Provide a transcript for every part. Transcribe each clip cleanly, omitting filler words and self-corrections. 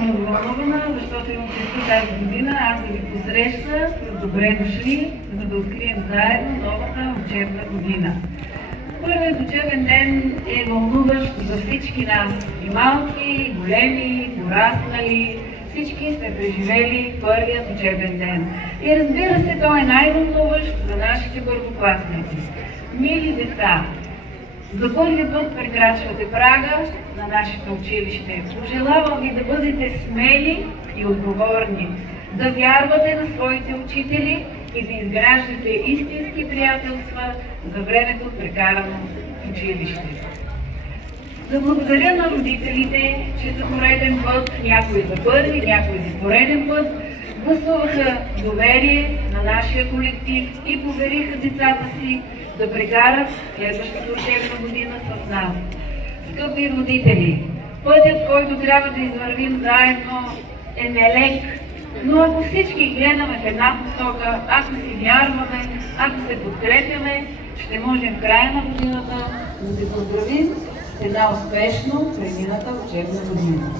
много вълнувана, защото имам честа тази година аз да ви посреща с добре дошли, за да открием заедно новата учебна година. Първият учебен ден е вълнуващ за всички нас. И малки, и големи, пораснали, всички сме преживели първият учебен ден. И разбира се, той е най-вълнуващ за нашите първокласници. Мили деца, за първи път прекрачвате прага на нашето училище. Пожелавам ви да бъдете смели и отговорни, да вярвате на своите учители и да изграждате истински приятелства за времето прекарано в училище. Да благодаря на родителите, че за пореден път, някои за първи, някои за пореден път, гласуваха доверие на нашия колектив и повериха децата си да прекарат следващата учебна година с нас. Скъпи родители, пътят, който трябва да извървим заедно, е нелек, но ако всички гледаме в една посока, ако си вярваме, ако се подкрепяме, ще можем в края на годината да се поздравим с една успешно премината учебна година.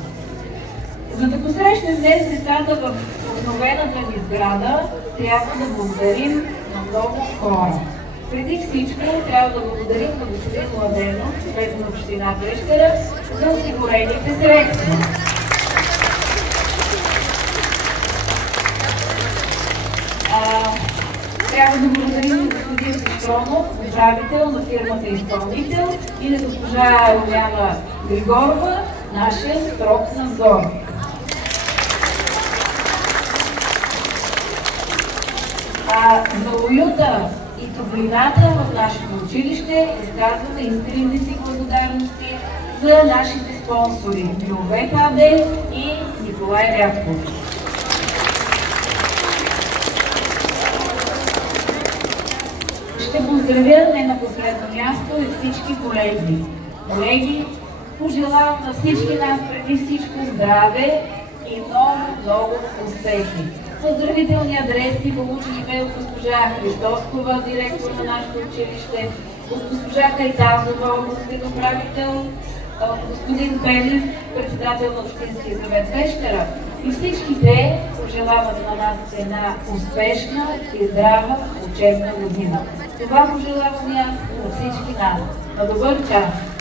За да посрещнем днес децата в обновената ни сграда, трябва да благодарим на много хора. Преди всичко трябва да благодарим на господин Младенов, кмет на община Пещера, за осигурените средства. Трябва да благодарим на господин Петронов, управител на фирмата изпълнител, и на госпожа Румяна Григорова, нашия строг надзор. За уюта и топлината в нашето училище изказваме искрени си благодарности за нашите спонсори Биовек АД и Николай Рябков. Ще поздравя не на последно място и всички колеги. Колеги, пожелавам на всички нас преди всичко здраве и много успехи. Поздравителни адреси получихме от госпожа Христоскова, директор на нашето училище, от госпожа Кайтазова, областен управител, от господин Пенев, председател на Общинския съвет Пещера. И всички те пожелават на нас една успешна и здрава учебна година. Това пожелавам и аз на всички нас. На добър час!